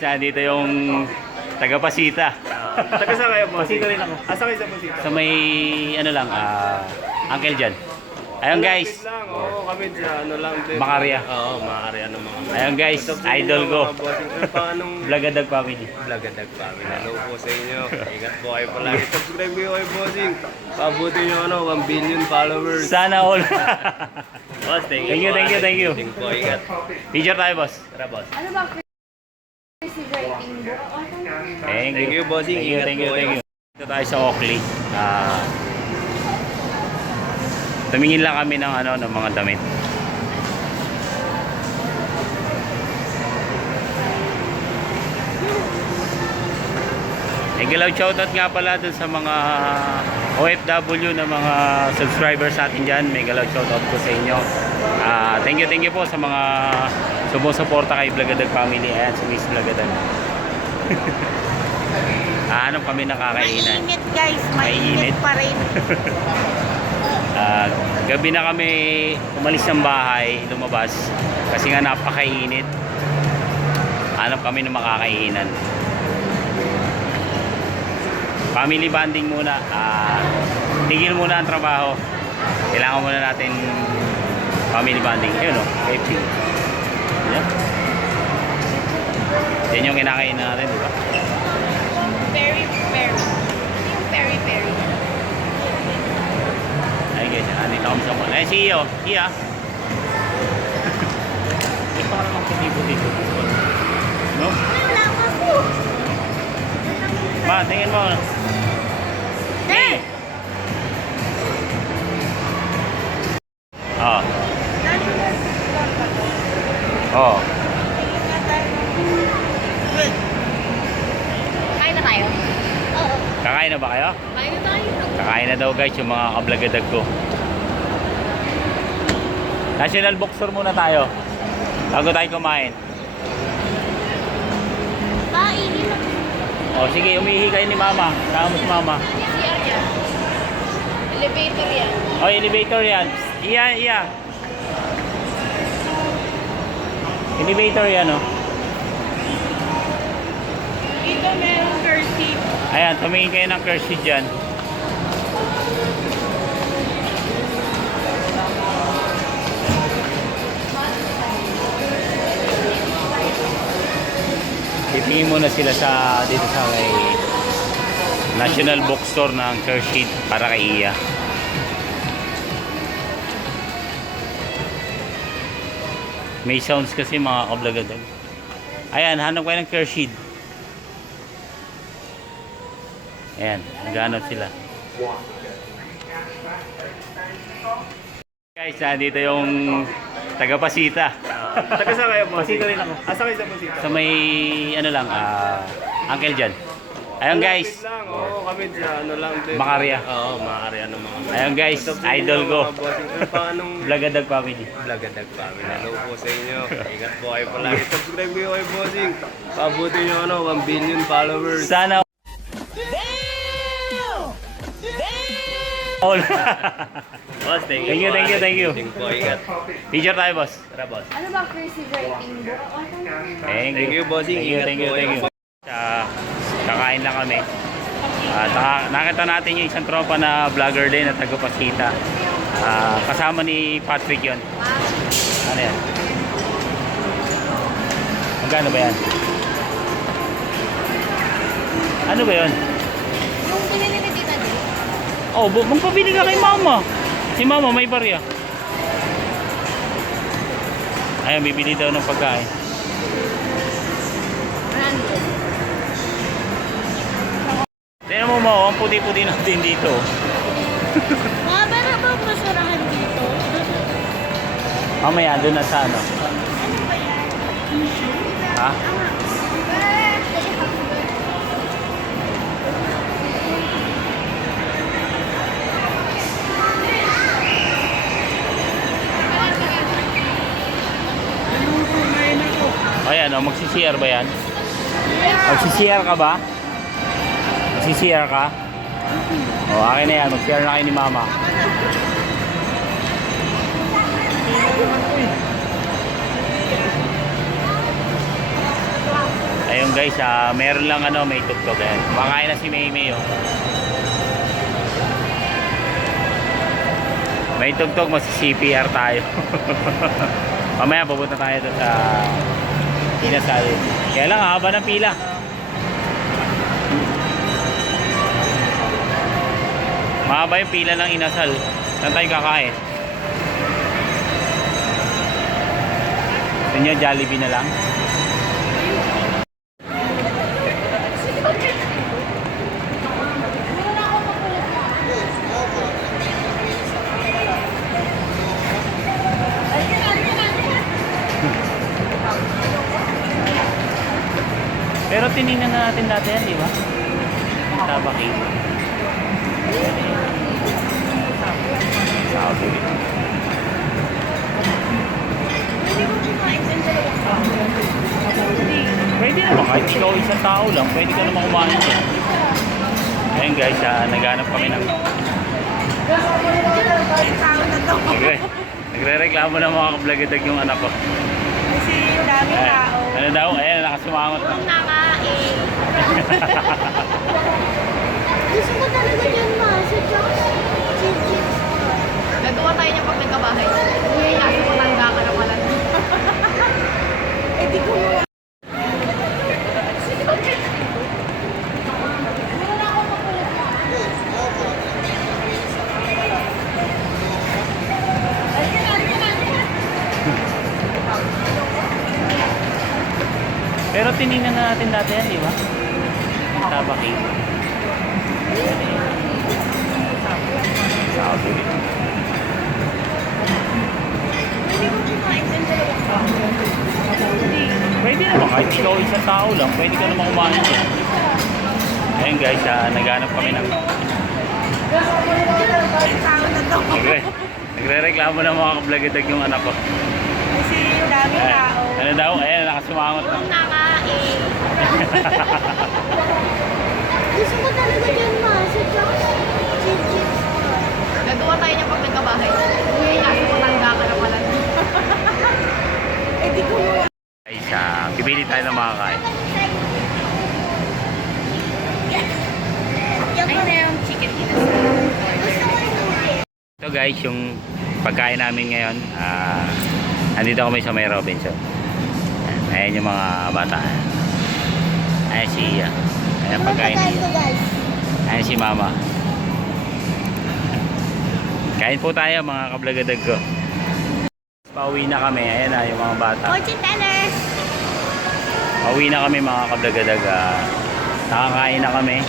Dito yung taga-Pasita. Taga saan kayo, boss? Pasita rin ako. Asa kayo sa Pasita? Sa may, ano lang, Uncle Jan. Ayun guys. Malapit lang, oo, kami dyan, ano lang din. Makarya. Oo, Makarya ng mga. Ayun guys, idol ko. Paanong Blagadag family. Blagadag family. Hello po sa inyo. Ingat po kayo palagi. Subscribe kayo kay Bossing. Pabuti nyo 1 billion followers. Sana all. Boss, thank Thank you, po. thank you, thank you. Thank you po, ingat. Picture tayo, boss. Tara, boss. Ano ba crazy writing book? Thank Thank you. you, bossing. Thank you, Ingat thank you, po thank kayo. you. Dito tayo sa Oakley. Tumingin lang kami ng ng mga damit. Hello, shoutout nga pala dun sa mga OFW na mga subscribers natin dyan. May galaw shoutout po sa inyo. Thank you po sa mga sumusuporta kay Blagadag family. Ayan, si Miss Blagadag. Ano kami nakakainan? Mainit guys, Mainit. mainit pa rin. Gabi na kami umalis ng bahay, lumabas kasi nga napakainit. Hanap kami ng makakainan. Family bonding muna. Tigil muna ang trabaho. Kailangan muna natin family bonding. Yun o, KFC. Yan. Yan yung kinakain natin, di ba? Very. Yung very. Ay guys, nandito kami sa mall. Ay, si Iyo. Iya. Hindi pa naman kutibo-tibo. No? Wala ako. Ma, tingin mo. There! Oh. Oh. Kain na tayo? Oo. Kakain na ba kayo? Kain na tayo. Kakain na daw guys yung mga kablagadag ko. National Bookstore muna tayo. Bago tayo kumain. Kain. O sige, umihi kayo ni Mama. Kama si Mama. CR yan. Elevator yan. O, elevator yan. Iya. Elevator yan, o. Dito meron cursive. Ayan, tumingin kayo ng cursive dyan. Titingin muna sila dito sa may National Bookstore ng Kershit para kay Iya. May sounds kasi mga kablagadag. Ayan, hanap kayo ng Kershit. Ayan, naghanap sila. Guys, dito yung taga-Pasita. Taga saan kayo, boss? Pasita rin ako. Asa kayo sa Pasita? Sa may, Uncle Jan. Ayun guys. Malapit lang, oo, kami dyan, ano lang din. Makarya. Oo, Makarya ng mga. Ayun guys, idol ko. Paanong Blagadag family. Blagadag family. Hello po sa inyo. Ingat po kayo palagi. Subscribe kayo kay Bossing. Pabuti nyo 1 billion followers. Sana all. Boss, Thank you, thank you, thank you. Thank you po, ingat. Picture tayo, boss. Tara, boss. Ano ba crazy writing book? Thank Thank you, bossing. Thank you, Ingat thank you, po thank you. kayo. Kakain lang kami. Nakita natin yung isang tropa na vlogger din na taga-Pasita. Kasama ni Patrick yon. Ano yan? Magkano ba yan? Ano ba yun? Yung pinili ni Tita D. Oh, magpabili ka kay Mama. Si Mama may barya. Ayan, bibili daw ng pagkain. Random. Tignan mo, ang puti-puti natin dito. Mga meron bang basurahan dito? Mamaya, doon na sa ano. Ano ba yan? Ha? Ayan, magsi-CR ba yan? Magsi-CR ka ba? Magsi-CR ka? O, akin na yan. Mag-CR na kayo ni Mama. Ayun guys, meron lang ano, may tugtog. Ayan. Kumakain na si Maymay oh. May tugtog, mas-CPR tayo. Mamaya pupunta tayo doon sa Inasal. Kaya lang, haba ng pila. Mahaba yung pila ng Inasal. Saan tayo kakain? Gusto nyo, Jollibee na lang? Pero tinignan na natin dati yan, di ba? Tabaki. Sabi. Pwede naman, kahit ikaw isang tao lang, pwede ka naman kumain dyan. Ayun guys, naghanap kami ng... Nagre-reklamo ng mga kablagadag yung anak ko. Kasi dami tao. Ano daw? Ayan, nakasumangot na. Kung nakain. Gusto ko talaga dyan, ma. Sa chips. Nagawa tayo niya pag nagkabahay. Kaya kasi matanda ka na pala. Eh, di ko mo. Pero tinignan na natin dati yan, di ba? Tabaki. Sabi. Pwede naman, kahit ikaw isang tao lang, pwede ka naman kumain dyan. Ayun guys, naghanap kami ng... Nagre-reklamo ng mga kablagadag yung anak ko. Kasi dami tao. Ano daw? Ayan, nakasumangot na. Kung nakain. Gusto ko talaga dyan, ma. Sa chips. Nagawa tayo niya pag nagkabahay. Kaya kasi matanda ka na pala. Eh, di ko mo. Guys, pipili tayo ng makakain. Ay na yung chicken inasal. Ito guys, yung pagkain namin ngayon, andito kami sa May Robinson. Ayan yung mga bata. Ayan si ayan pagkain niya. Ayan si mama. Kain po tayo mga kablagadag ko. Pauwi na kami. Ayan na yung mga bata. Fortune tellers. Pauwi na kami mga kablagadag. Nakakain na kami.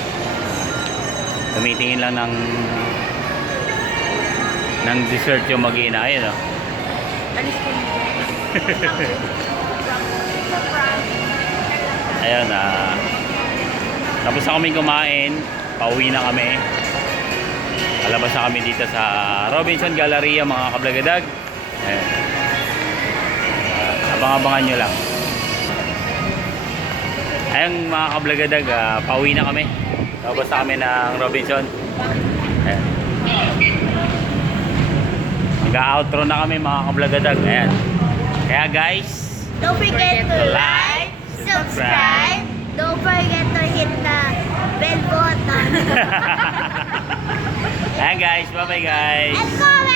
Tumitingin lang ng dessert yung mag-iina. Ayun o. Alis ko nito. Ayun, tapos na kami kumain, pauwi na kami. Palabas na kami dito sa Robinson Galleria mga kablagadag. Ayun. Abang-abangan nyo lang. Ayun mga kablagadag, pauwi na kami. Tapos na kami ng Robinson. Ayun. Mag-outro na kami mga kablagadag. Ayan. Kaya guys, Don't forget to like, subscribe. Don't forget to hit the bell button. ayan guys, bye bye guys. And comment.